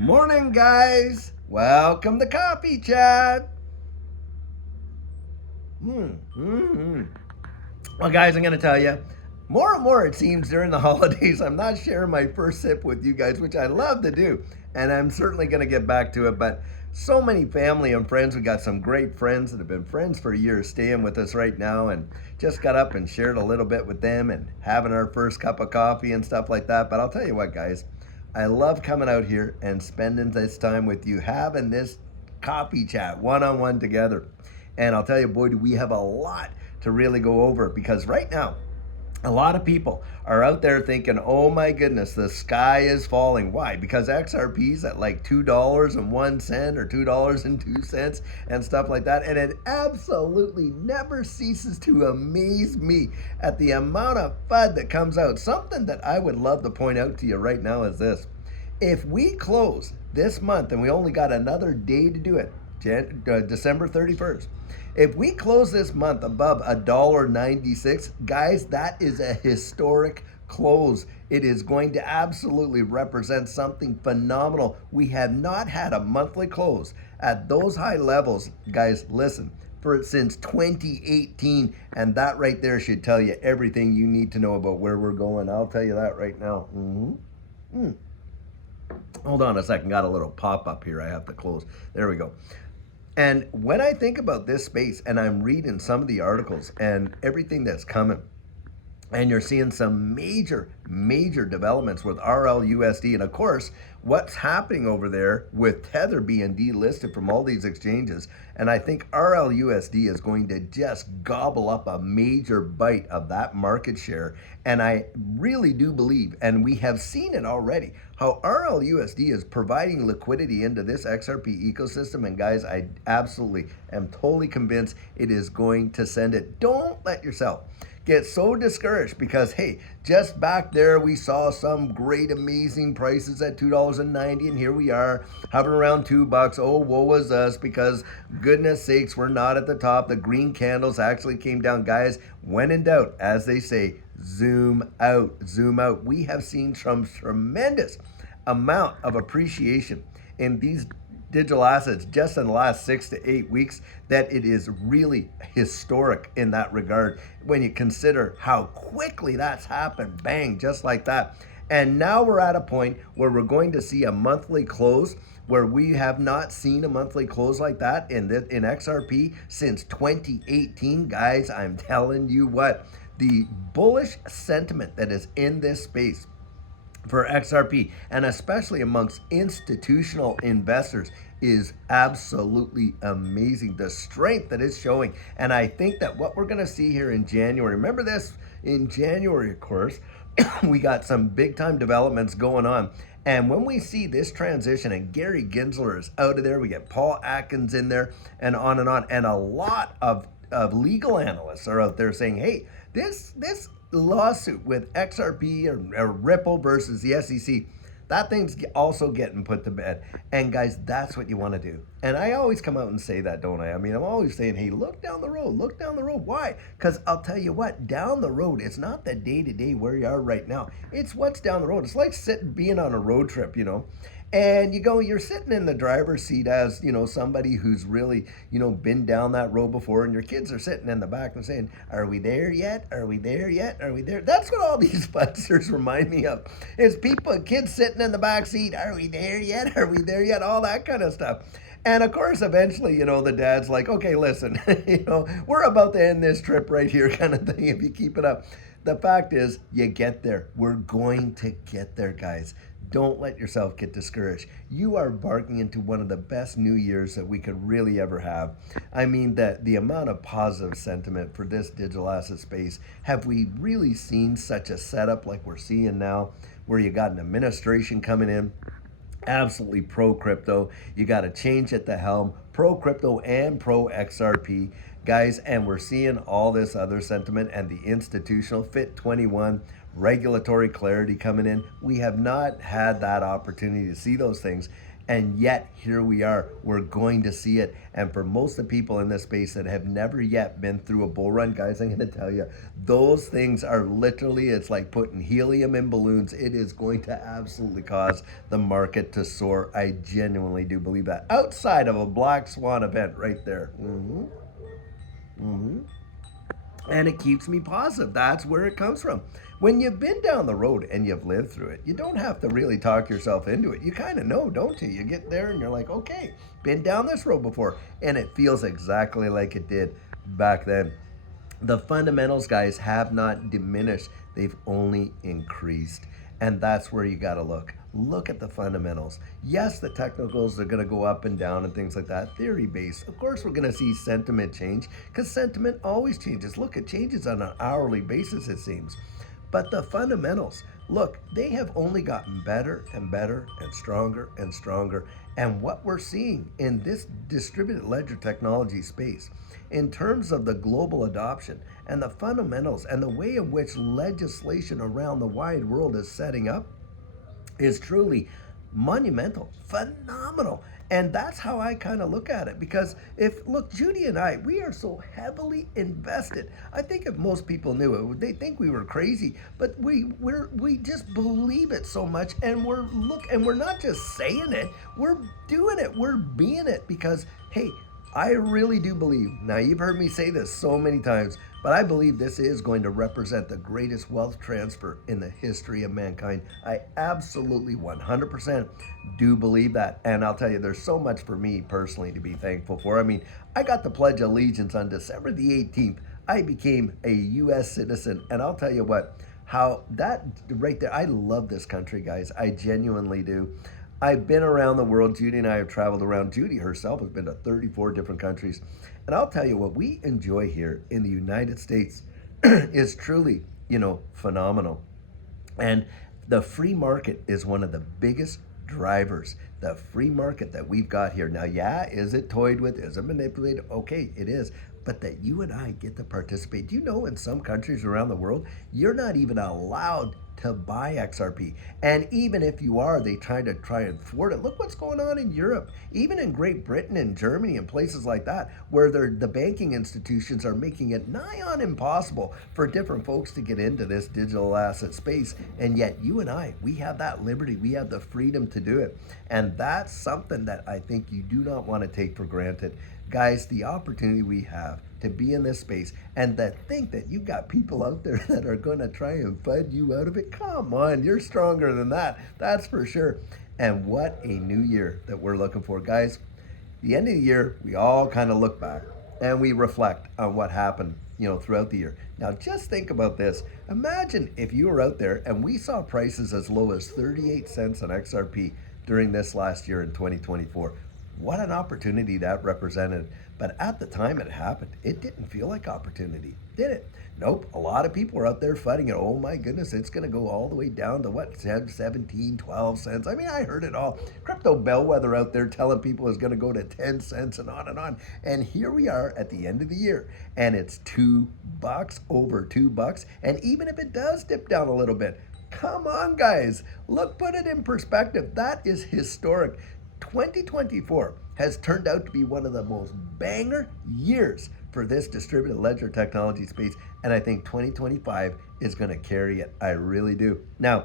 Morning, guys. Welcome to Coffee Chat. Mm-hmm. Well, guys, I'm going to tell you, more and more it seems during the holidays, I'm not sharing my first sip with you guys, which I love to do. And I'm certainly going to get back to it. But so many family and friends, we got some great friends that have been friends for years staying with us right now. And just got up and shared a little bit with them and having our first cup of coffee and stuff like that. But I'll tell you what, guys, I love coming out here and spending this time with you, having this coffee chat one on one together. And I'll tell you, boy, do we have a lot to really go over because right now, a lot of people are out there thinking, oh my goodness, the sky is falling. Why? Because XRP's at like $2.01 or $2.02 and stuff like that. And it absolutely never ceases to amaze me at the amount of FUD that comes out. Something that I would love to point out to you right now is this. If we close this month, and we only got another day to do it, December 31st, if we close this month above $1.96, guys, that is a historic close. It is going to absolutely represent something phenomenal. We have not had a monthly close at those high levels, guys. Listen, for since 2018, and that right there should tell you everything you need to know about where we're going. I'll tell you that right now. Hold on a second, got a little pop up here. I have to close. There we go. And when I think about this space and I'm reading some of the articles and everything that's coming, and you're seeing some major developments with RLUSD. And of course, what's happening over there with Tether being delisted from all these exchanges. And I think RLUSD is going to just gobble up a major bite of that market share. And I really do believe, and we have seen it already, how RLUSD is providing liquidity into this XRP ecosystem. And guys, I absolutely am totally convinced it is going to send it. Don't let yourself get so discouraged because, hey, just back there we saw some great amazing prices at $2.90, and here we are hovering around $2. Oh, woe is us, because goodness sakes, we're not at the top. The green candles actually came down. Guys, when in doubt, as they say, zoom out, zoom out. We have seen some tremendous amount of appreciation in these digital assets just in the last 6 to 8 weeks that it is really historic in that regard when you consider how quickly that's happened. Bang, just like that. And now we're at a point where we're going to see a monthly close where we have not seen a monthly close like that in XRP since 2018. Guys, I'm telling you what, the bullish sentiment that is in this space for XRP, and especially amongst institutional investors, is absolutely amazing. The strength that it's showing. And I think that what we're going to see here in January, remember this, in January, of course, we got some big time developments going on. And when we see this transition and Gary Gensler is out of there, we get Paul Atkins in there and on and on. And a lot of legal analysts are out there saying, hey, this lawsuit with XRP or Ripple versus the SEC, that thing's also getting put to bed. And guys, that's what you want to do. And I always come out and say that, don't I? I mean, I'm always saying, hey, look down the road, look down the road. Why? Because I'll tell you what, down the road, it's not the day to day where you are right now. It's what's down the road. It's like being on a road trip, and you're sitting in the driver's seat as, somebody who's really, been down that road before, and your kids are sitting in the back and saying, are we there yet? Are we there yet? Are we there? That's what all these fuzzers remind me of. Is kids sitting in the back seat, are we there yet? Are we there yet? All that kind of stuff. And of course, eventually, the dad's like, okay, listen, we're about to end this trip right here, kind of thing, if you keep it up. The fact is, you get there. We're going to get there, guys. Don't let yourself get discouraged. You are embarking into one of the best New Years that we could really ever have. I mean, the amount of positive sentiment for this digital asset space, have we really seen such a setup like we're seeing now, where you got an administration coming in absolutely pro crypto? You got a change at the helm, pro crypto and pro XRP, guys. And we're seeing all this other sentiment, and the institutional Fit 21 regulatory clarity coming in. We have not had that opportunity to see those things. And yet, here we are. We're going to see it. And for most of the people in this space that have never yet been through a bull run, guys, I'm going to tell you, those things are literally, it's like putting helium in balloons. It is going to absolutely cause the market to soar. I genuinely do believe that. Outside of a black swan event right there. Mm-hmm. Mm-hmm. And it keeps me positive. That's where it comes from. When you've been down the road and you've lived through it, you don't have to really talk yourself into it. You kind of know, don't you? You get there and you're like, okay, been down this road before. And it feels exactly like it did back then. The fundamentals, guys, have not diminished, they've only increased. And that's where you got to look. Look at the fundamentals. Yes, the technicals are going to go up and down and things like that, theory based. Of course, we're going to see sentiment change because sentiment always changes. Look, it changes on an hourly basis, it seems. But the fundamentals, look, they have only gotten better and better and stronger and stronger. And what we're seeing in this distributed ledger technology space, in terms of the global adoption and the fundamentals and the way in which legislation around the wide world is setting up, is truly monumental, phenomenal. And that's how I kind of look at it. Because if, look, Judy and I, we are so heavily invested. I think if most people knew it, they think we were crazy. But we just believe it so much, and we're not just saying it, we're doing it, we're being it. Because hey, I really do believe, now you've heard me say this so many times, but I believe this is going to represent the greatest wealth transfer in the history of mankind. I absolutely 100% do believe that. And I'll tell you, there's so much for me personally to be thankful for. I mean, I got the Pledge of Allegiance on December the 18th. I became a U.S. citizen. And I'll tell you what, how that right there, I love this country, guys. I genuinely do. I've been around the world. Judy and I have traveled around. Judy herself has been to 34 different countries. And I'll tell you what we enjoy here in the United States is truly, phenomenal. And the free market is one of the biggest drivers. The free market that we've got here. Now, yeah, is it toyed with? Is it manipulated? Okay, it is. But that you and I get to participate. Do you know in some countries around the world, you're not even allowed to buy XRP. And even if you are, they try and thwart it. Look what's going on in Europe, even in Great Britain and Germany and places like that, where the banking institutions are making it nigh on impossible for different folks to get into this digital asset space. And yet you and I, we have that liberty, we have the freedom to do it. And that's something that I think you do not want to take for granted. Guys, the opportunity we have to be in this space and that think that you got people out there that are going to try and fud you out of it. Come on, you're stronger than that. That's for sure. And what a new year that we're looking for. Guys, the end of the year, we all kind of look back and we reflect on what happened, throughout the year. Now, just think about this. Imagine if you were out there and we saw prices as low as 38 cents on XRP during this last year in 2024. What an opportunity that represented. But at the time it happened, it didn't feel like opportunity, did it? Nope. A lot of people were out there fighting it. Oh my goodness, it's going to go all the way down to what, 17, 12 cents? I mean, I heard it all. Crypto bellwether out there telling people it's going to go to 10 cents and on and on. And here we are at the end of the year, and it's $2, over $2. And even if it does dip down a little bit, come on, guys. Look, put it in perspective. That is historic. 2024 has turned out to be one of the most banger years for this distributed ledger technology space, and I think 2025 is going to carry it. I really do. Now,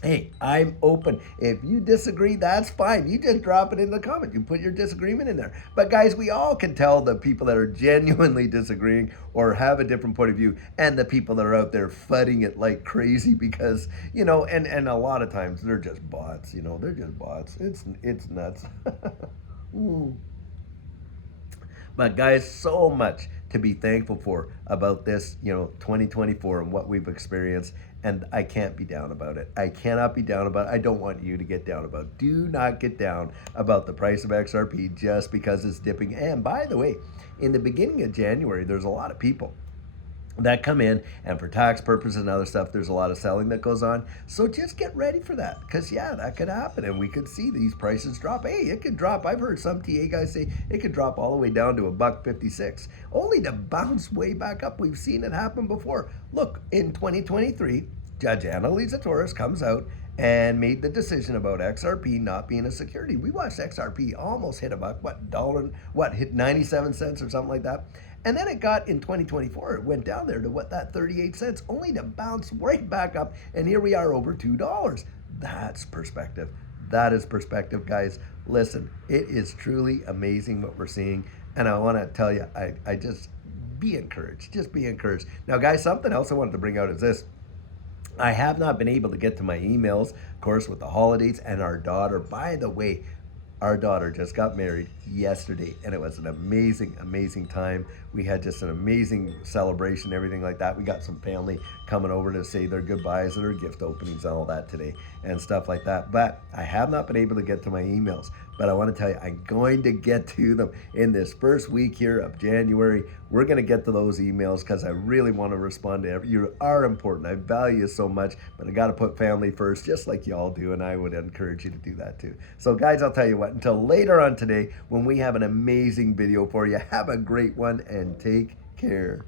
hey, I'm open. If you disagree, that's fine. You just drop it in the comment. You put your disagreement in there. But guys, we all can tell the people that are genuinely disagreeing or have a different point of view and the people that are out there fudding it like crazy because, and a lot of times they're just bots, they're just bots. It's nuts. But guys, so much to be thankful for about this, 2024 and what we've experienced. And I can't be down about it. I cannot be down about it. I don't want you to get down about it. Do not get down about the price of XRP just because it's dipping. And by the way, in the beginning of January, there's a lot of people that come in, and for tax purposes and other stuff, there's a lot of selling that goes on. So just get ready for that, because yeah, that could happen, and we could see these prices drop. Hey, it could drop. I've heard some TA guys say it could drop all the way down to $1.56, only to bounce way back up. We've seen it happen before. Look, in 2023, Judge Annalisa Torres comes out and made the decision about XRP not being a security. We watched XRP almost hit about hit 97 cents or something like that. And then it got in 2024, it went down there to that 38 cents, only to bounce right back up. And here we are over $2. That's perspective. That is perspective, guys. Listen, it is truly amazing what we're seeing. And I want to tell you, I just be encouraged. Just be encouraged. Now, guys, something else I wanted to bring out is this. I have not been able to get to my emails, of course, with the holidays and our daughter. By the way, our daughter just got married yesterday, and it was an amazing, amazing time. We had just an amazing celebration, everything like that. We got some family coming over to say their goodbyes and their gift openings and all that today and stuff like that. But I have not been able to get to my emails. But I want to tell you, I'm going to get to them in this first week here of January. We're going to get to those emails because I really want to respond to you. Are important. I value you so much, but I got to put family first, just like you all do, and I would encourage you to do that too. So, guys, I'll tell you what, until later on today when we have an amazing video for you, have a great one and take care.